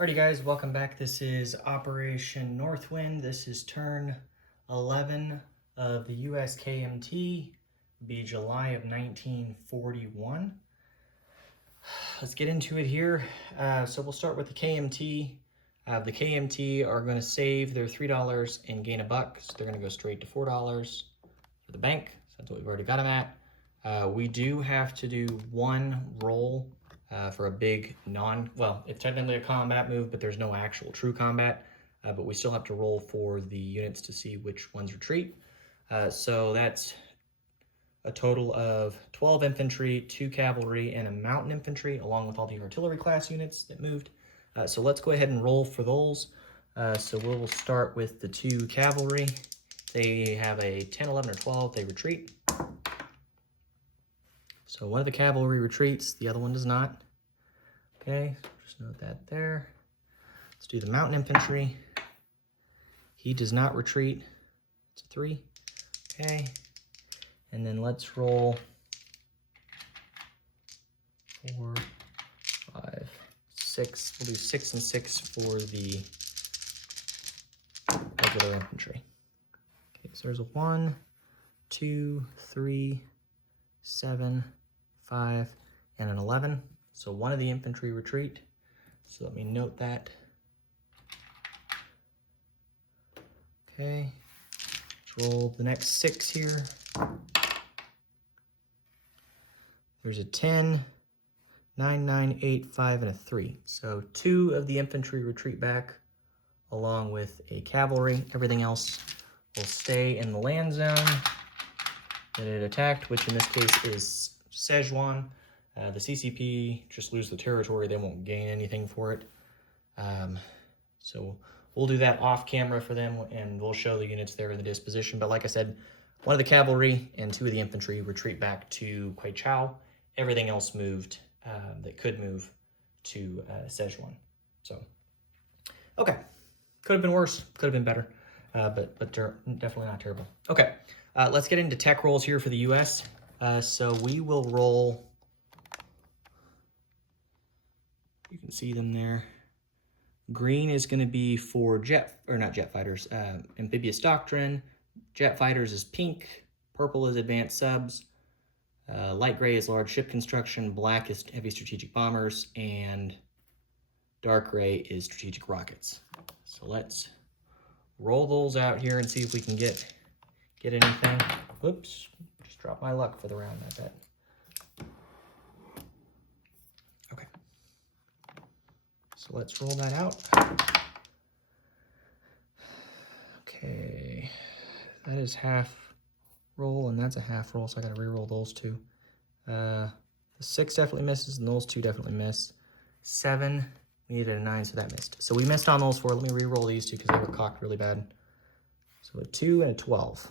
Alrighty guys, welcome back. This is Operation Northwind. This is turn 11 of the US KMT, be July of 1941. Let's get into it here. So we'll start with the KMT. The KMT are going to save their $3 and gain a buck, so they're going to go straight to $4 for the bank. So that's what we've already got them at. We do have to do one roll for a big it's technically a combat move, but there's no actual true combat. But we still have to roll for the units to see which ones retreat. So that's a total of 12 infantry, 2 cavalry, and a mountain infantry, along with all the artillery class units that moved. So let's go ahead and roll for those. So we'll start with the 2 cavalry. They have a 10, 11, or 12. They retreat. So one of the cavalry retreats, the other one does not. Okay, just note that there. Let's do the mountain infantry. He does not retreat. It's a 3. Okay. And then let's roll 4, 5, 6. We'll do 6 and 6 for the regular infantry. Okay, so there's a 1, 2, 3, 7, 5, and an 11. So one of the infantry retreat. So let me note that. Okay, let's roll the next 6 here. There's a 10, 9, 9, 8, 5, and a 3. So 2 of the infantry retreat back along with a cavalry. Everything else will stay in the land zone that it attacked, which in this case is Szechuan. The CCP just lose the territory. They won't gain anything for it. So we'll do that off camera for them, and we'll show the units there in the disposition. But like I said, one of the cavalry and 2 of the infantry retreat back to Kwaichow. Everything else moved that could move to Szechuan. So, okay. Could have been worse. Could have been better. But definitely not terrible. Okay. Let's get into tech rolls here for the U.S. So we will roll. You can see them there. Green is going to be for amphibious doctrine. Jet fighters is pink. Purple is advanced subs. Light gray is large ship construction. Black is heavy strategic bombers. And dark gray is strategic rockets. So let's roll those out here and see if we can get anything. Whoops, just dropped my luck for the round, I bet. Okay. So let's roll that out. Okay, that is half roll, and that's a half roll, so I gotta re-roll those 2. The 6 definitely misses, and those 2 definitely miss. 7, we needed a 9, so that missed. So we missed on those 4. Let me re-roll these 2 because they were cocked really bad. So a 2 and a 12.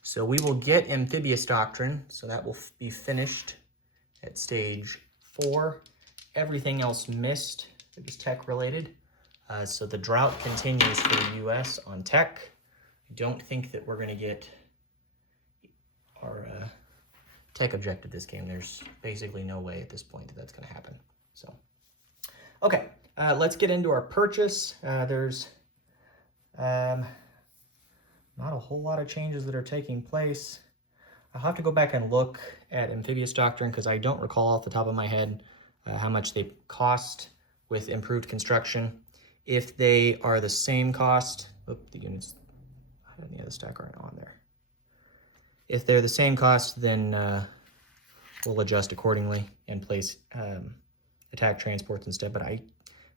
So we will get amphibious doctrine, so that will be finished at stage 4. Everything else missed. It was tech related. So the drought continues for the U.S. on tech. I don't think that we're going to get our tech objective this game. There's basically no way at this point that that's going to happen. So, okay, let's get into our purchase. There's not a whole lot of changes that are taking place. I'll have to go back and look at amphibious doctrine because I don't recall off the top of my head how much they cost with improved construction. If they are the same cost, the units on the other stack aren't on there. If they're the same cost, then we'll adjust accordingly and place attack transports instead. But I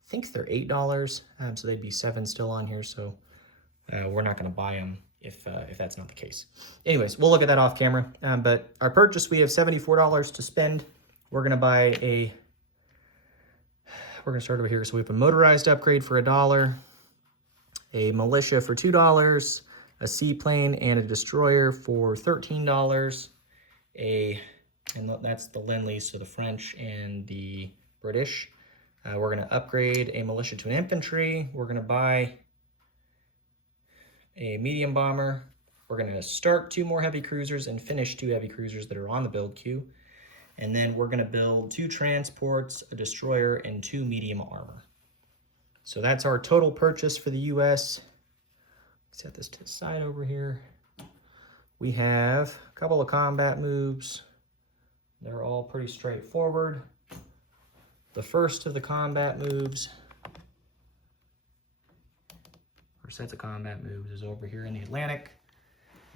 think they're $8, so they'd be 7 still on here. So we're not going to buy them if that's not the case. Anyways, we'll look at that off camera. But our purchase, we have $74 to spend. We're going to buy we're going to start over here. So we have a motorized upgrade for $1, a militia for $2, a seaplane and a destroyer for $13, and that's the Lend-Lease to the French and the British. We're going to upgrade a militia to an infantry. We're going to buy a medium bomber. We're going to start 2 more heavy cruisers and finish 2 heavy cruisers that are on the build queue. And then we're going to build 2 transports, a destroyer, and 2 medium armor. So that's our total purchase for the US. Set this to the side over here. We have a couple of combat moves. They're all pretty straightforward. The first of the combat moves, or sets of combat moves, is over here in the Atlantic.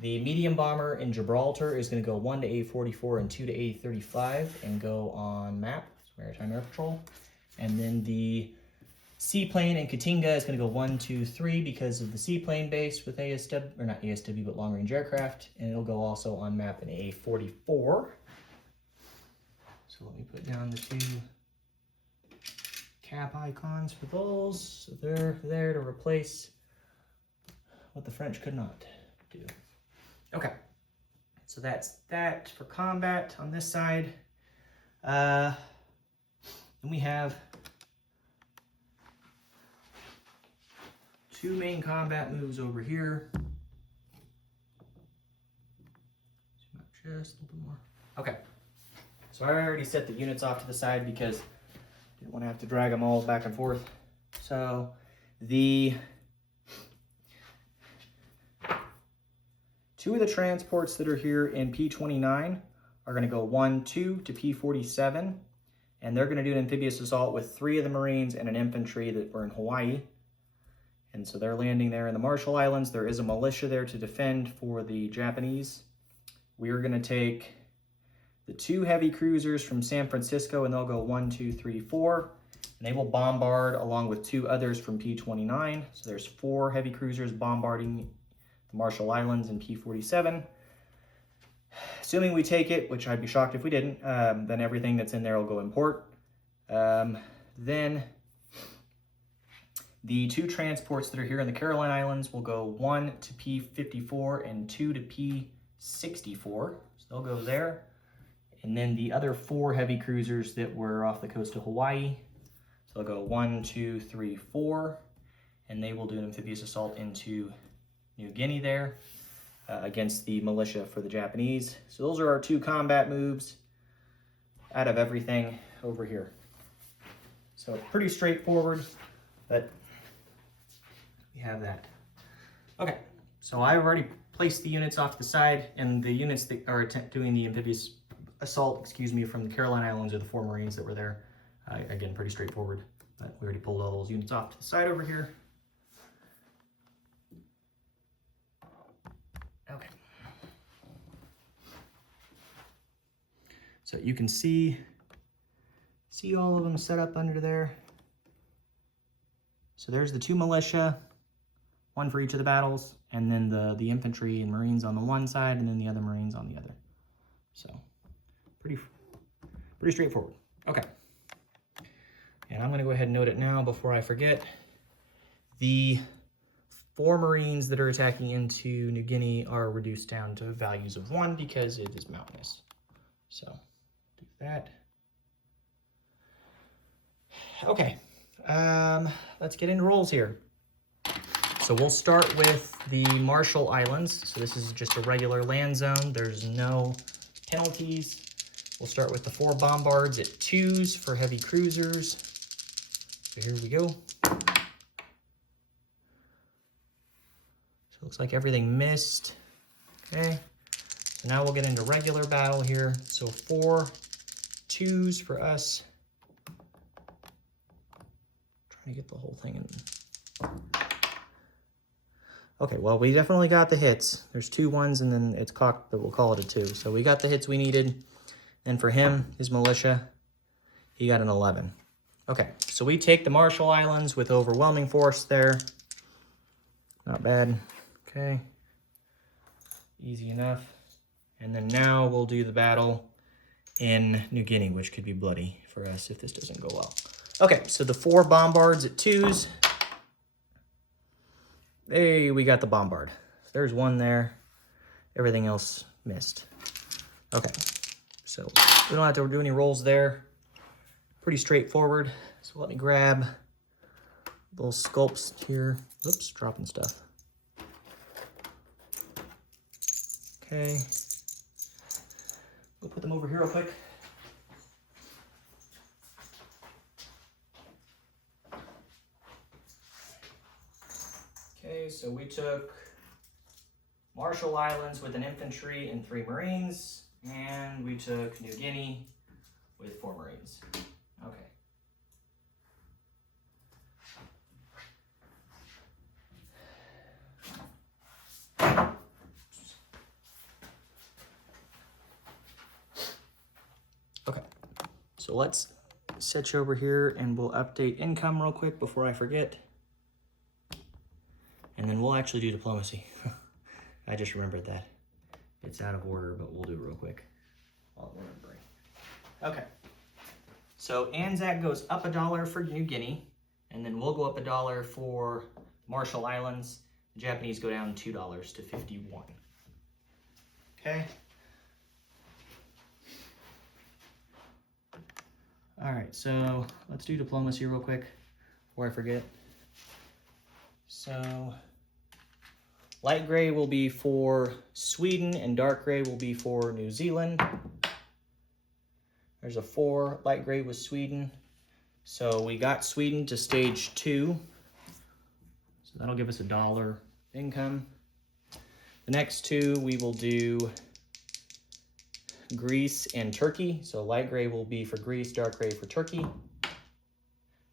The medium bomber in Gibraltar is going to go 1 to A44 and 2 to A35 and go on map, Maritime Air Patrol. And then the seaplane in Katinga is going to go 1, 2, 3 because of the seaplane base with ASW, or not ASW, but long range aircraft. And it'll go also on map in A44. So let me put down the 2 cap icons for those. So they're there to replace what the French could not do. Okay, so that's that for combat on this side. Then we have 2 main combat moves over here. Zoom out just a little bit more. Okay, so I already set the units off to the side because I didn't want to have to drag them all back and forth. So the 2 of the transports that are here in P29 are going to go 1, 2 to P47, and they're going to do an amphibious assault with 3 of the Marines and an infantry that were in Hawaii. And so they're landing there in the Marshall Islands. There is a militia there to defend for the Japanese. We are going to take the 2 heavy cruisers from San Francisco, and they'll go 1, 2, 3, 4. And they will bombard along with 2 others from P29. So there's 4 heavy cruisers bombarding the Marshall Islands in P47. Assuming we take it, which I'd be shocked if we didn't, then everything that's in there will go in port. Then the 2 transports that are here in the Caroline Islands will go 1 to P54 and 2 to P64. So they'll go there. And then the other 4 heavy cruisers that were off the coast of Hawaii, so they'll go 1, 2, 3, 4, and they will do an amphibious assault into New Guinea there against the militia for the Japanese. So those are our 2 combat moves out of everything over here. So pretty straightforward, but we have that. Okay, so I've already placed the units off to the side, and the units that are doing the amphibious assault, from the Caroline Islands are the 4 Marines that were there. Again, pretty straightforward, but we already pulled all those units off to the side over here. Okay. So you can see all of them set up under there. So there's the 2 militia, 1 for each of the battles, and then the infantry and Marines on the one side, and then the other Marines on the other. So pretty straightforward. Okay. And I'm going to go ahead and note it now before I forget. The 4 Marines that are attacking into New Guinea are reduced down to values of 1 because it is mountainous. So do that. Okay, let's get into rolls here. So we'll start with the Marshall Islands. So this is just a regular land zone. There's no penalties. We'll start with the 4 bombards at 2s for heavy cruisers. So here we go. So it looks like everything missed. Okay, so now we'll get into regular battle here. So 4 2s for us. Trying to get the whole thing in. Okay, well, we definitely got the hits. There's 2 1s, and then it's cocked, but we'll call it a 2. So we got the hits we needed. And for him, his militia, he got an 11. Okay, so we take the Marshall Islands with overwhelming force there. Not bad. Okay. Easy enough. And then now we'll do the battle in New Guinea, which could be bloody for us if this doesn't go well. Okay, so the 4 bombards at 2s. Hey, we got the bombard. There's 1 there. Everything else missed. Okay, so we don't have to do any rolls there. Pretty straightforward. So let me grab those sculpts here. Oops, dropping stuff. Okay. We'll put them over here real quick. Okay, so we took Marshall Islands with an infantry and 3 Marines, and we took New Guinea with 4 Marines. Okay. Okay, so let's set you over here and we'll update income real quick before I forget. And then we'll actually do diplomacy. I just remembered that. It's out of order, but we'll do it real quick. While I'm remembering. Okay. So Anzac goes up $1 for New Guinea, and then we'll go up $1 for Marshall Islands. The Japanese go down $2 to 51. Okay. All right, so let's do diplomacy real quick before I forget. So light gray will be for Sweden and dark gray will be for New Zealand. There's a 4, light gray was Sweden. So we got Sweden to stage 2. So that'll give us $1 income. The next 2 we will do Greece and Turkey. So light gray will be for Greece, dark gray for Turkey.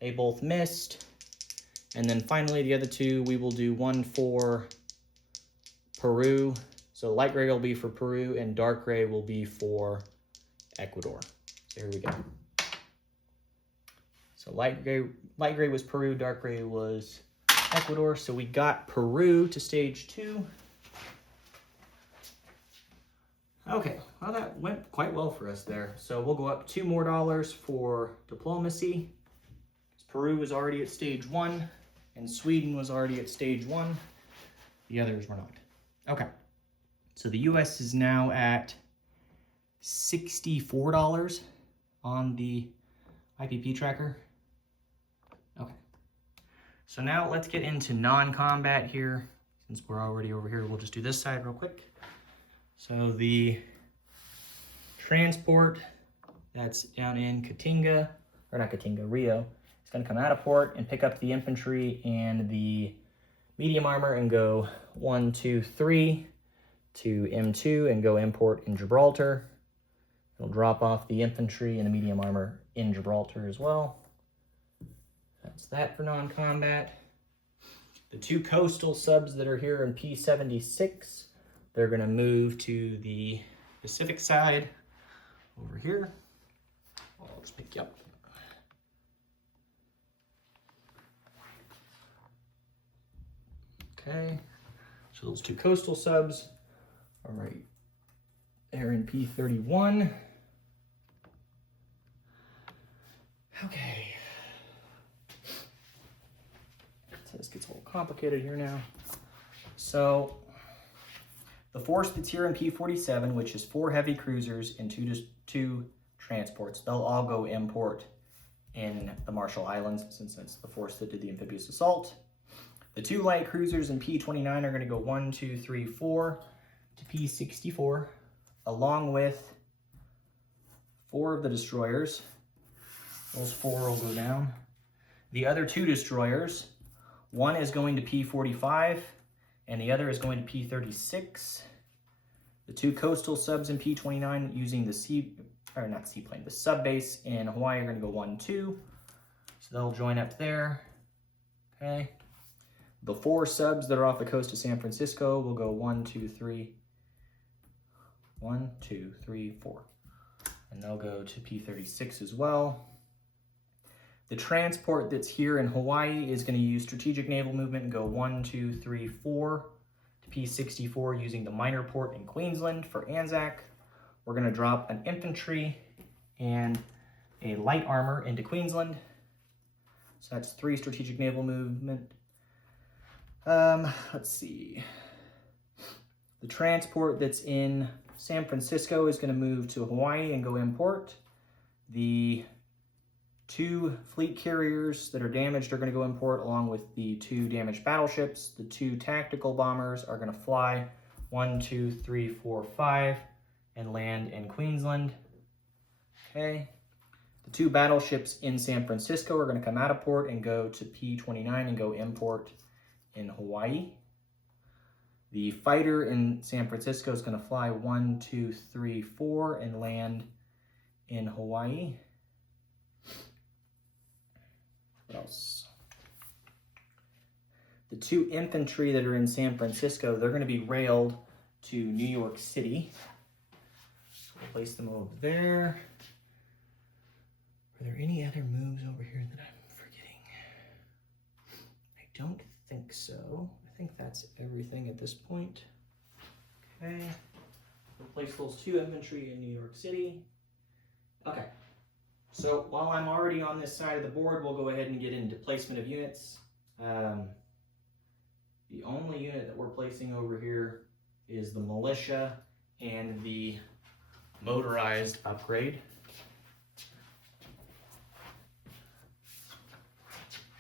They both missed. And then finally the other 2 we will do one for Peru. So light gray will be for Peru and dark gray will be for Ecuador. So here we go. So light gray was Peru, dark gray was Ecuador. So we got Peru to stage 2. Okay, well that went quite well for us there. So we'll go up $2 more for diplomacy. Peru was already at stage 1 and Sweden was already at stage 1. The others were not. Okay, so the US is now at $64 on the IPP tracker. Okay, so now let's get into non-combat here. Since we're already over here, we'll just do this side real quick. So the transport that's down in Katinga, or not Katinga, Rio, is going to come out of port and pick up the infantry and the medium armor and go 1, 2, 3 to M2 and go import in Gibraltar. It'll drop off the infantry and the medium armor in Gibraltar as well. That's that for non-combat. The 2 coastal subs that are here in P76, they're going to move to the Pacific side over here. I'll just pick you up. Okay, so those 2 coastal subs are right there in P31. Okay. So this gets a little complicated here now. So the force that's here in P47, which is 4 heavy cruisers and 2 transports, they'll all go import in the Marshall Islands since that's the force that did the amphibious assault. The 2 light cruisers in P29 are going to go 1, 2, 3, 4 to P64, along with 4 of the destroyers. Those 4 will go down. The other 2 destroyers, one is going to P45 and the other is going to P36. The 2 coastal subs in P29 using the the sub base in Hawaii are going to go 1, 2. So they'll join up there. Okay. The 4 subs that are off the coast of San Francisco will go 1, 2, 3. 1, 2, 3, 4. And they'll go to P36 as well. The transport that's here in Hawaii is going to use strategic naval movement and go 1, 2, 3, 4 to P64 using the minor port in Queensland for Anzac. We're going to drop an infantry and a light armor into Queensland. So that's 3 strategic naval movement. Let's see. The transport that's in San Francisco is going to move to Hawaii and go import. The 2 fleet carriers that are damaged are going to go import along with the 2 damaged battleships. The 2 tactical bombers are going to fly 1, 2, 3, 4, 5 and land in Queensland. Okay. The 2 battleships in San Francisco are going to come out of port and go to P29 and go import in Hawaii. The fighter in San Francisco is going to fly 1, 2, 3, 4 and land in Hawaii. What else? The 2 infantry that are in San Francisco, they're going to be railed to New York City. So we'll place them over there. Are there any other moves over here that I'm forgetting? I don't think so. I think that's everything at this point. Okay. We'll place those 2 infantry in New York City. Okay. So while I'm already on this side of the board, we'll go ahead and get into placement of units. The only unit that we're placing over here is the militia and the motorized upgrade.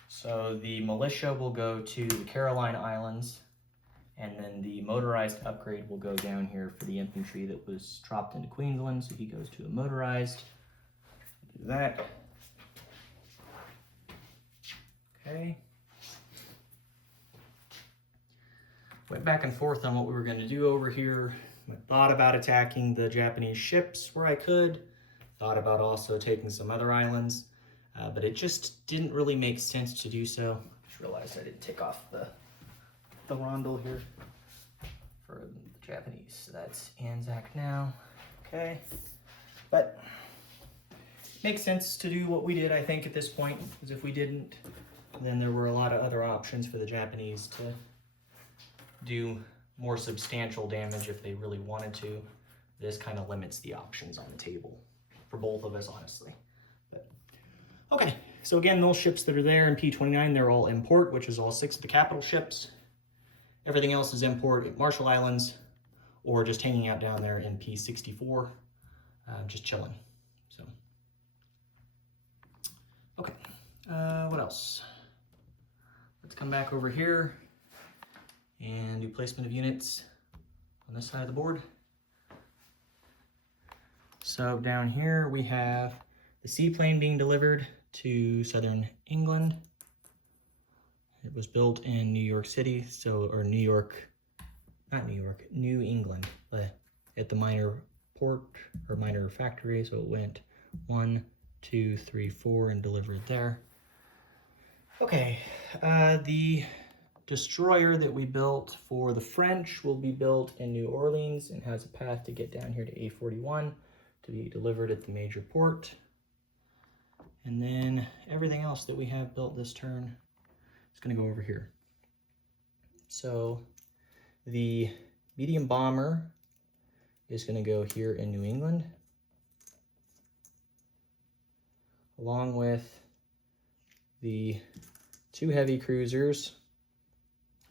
So the militia will go to the Caroline Islands, and then the motorized upgrade will go down here for the infantry that was dropped into Queensland, so he goes to a motorized. Do that. Okay. Went back and forth on what we were going to do over here. I thought about attacking the Japanese ships where I could. Thought about also taking some other islands, but it just didn't really make sense to do so. Just realized I didn't take off the rondel here for the Japanese. So that's Anzac now. Okay, but makes sense to do what we did, I think, at this point, because if we didn't, then there were a lot of other options for the Japanese to do more substantial damage if they really wanted to. This kind of limits the options on the table for both of us, honestly. But okay, so again, those ships that are there in P29, they're all import, which is all 6 of the capital ships. Everything else is import at Marshall Islands or just hanging out down there in P64, just chilling. So, okay, what else? Let's come back over here and do placement of units on this side of the board. So down here we have the seaplane being delivered to southern England. It was built in New York City, or New England, but at the minor port or minor factory. So it went 1, 2, 3, 4 and delivered there. Okay, the destroyer that we built for the French will be built in New Orleans and has a path to get down here to A41 to be delivered at the major port. And then everything else that we have built this turn is going to go over here. So the medium bomber is going to go here in New England, along with the 2 heavy cruisers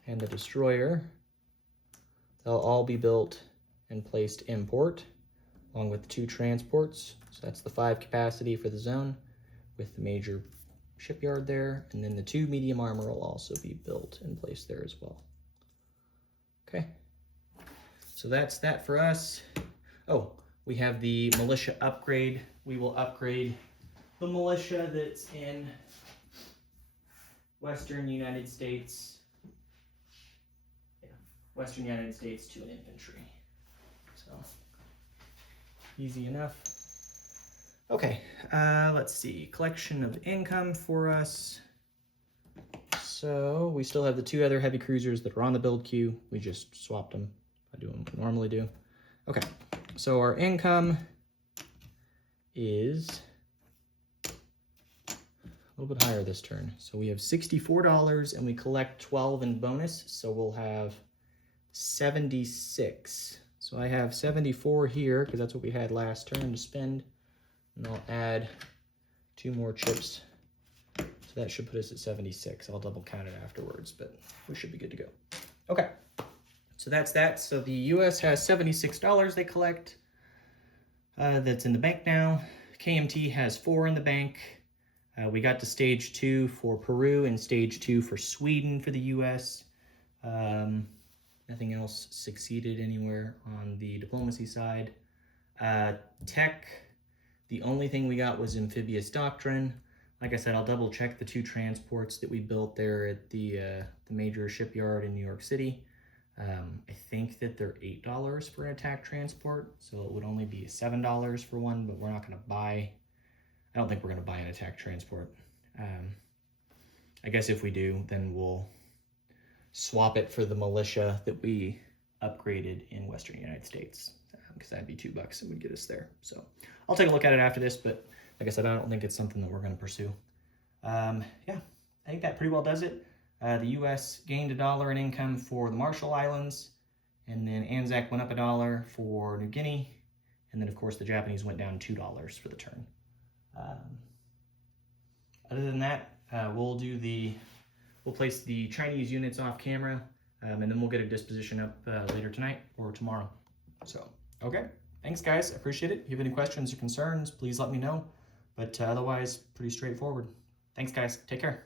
and the destroyer. They'll all be built and placed in port, along with 2 transports. So that's the 5 capacity for the zone with the major shipyard there. And then the 2 medium armor will also be built and placed there as well. Okay, so that's that for us. Oh, we have the militia upgrade. We will upgrade the militia that's in Western United States. Western United States to an infantry. So, easy enough. Okay, let's see. Collection of income for us. So, we still have the 2 other heavy cruisers that are on the build queue. We just swapped them by doing what we normally do. Okay, so our income is a little bit higher this turn. So we have $64 and we collect 12 in bonus. So we'll have 76. So I have 74 here because that's what we had last turn to spend. And I'll add 2 more chips. So that should put us at 76. I'll double count it afterwards, but we should be good to go. Okay, so that's that. So the US has $76 they collect. That's in the bank now. KMT has 4 in the bank. We got to stage 2 for Peru and stage 2 for Sweden for the US. Nothing else succeeded anywhere on the diplomacy side. Tech, the only thing we got was amphibious doctrine. Like I said, I'll double check the 2 transports that we built there at the major shipyard in New York City. I think that they're $8 for an attack transport, so it would only be $7 for one, but we're not going to buy, I don't think we're going to buy an attack transport. I guess if we do, then we'll swap it for the militia that we upgraded in Western United States, because that'd be $2 and would get us there. So I'll take a look at it after this, but like I said, I don't think it's something that we're going to pursue. Yeah, I think that pretty well does it. The U.S. gained $1 in income for the Marshall Islands, and then Anzac went up $1 for New Guinea, and then of course the Japanese went down $2 for the turn. Other than that, we'll place the Chinese units off camera, and then we'll get a disposition up later tonight or tomorrow. So, okay, thanks guys, I appreciate it. If you have any questions or concerns, please let me know. But otherwise, pretty straightforward. Thanks guys, take care.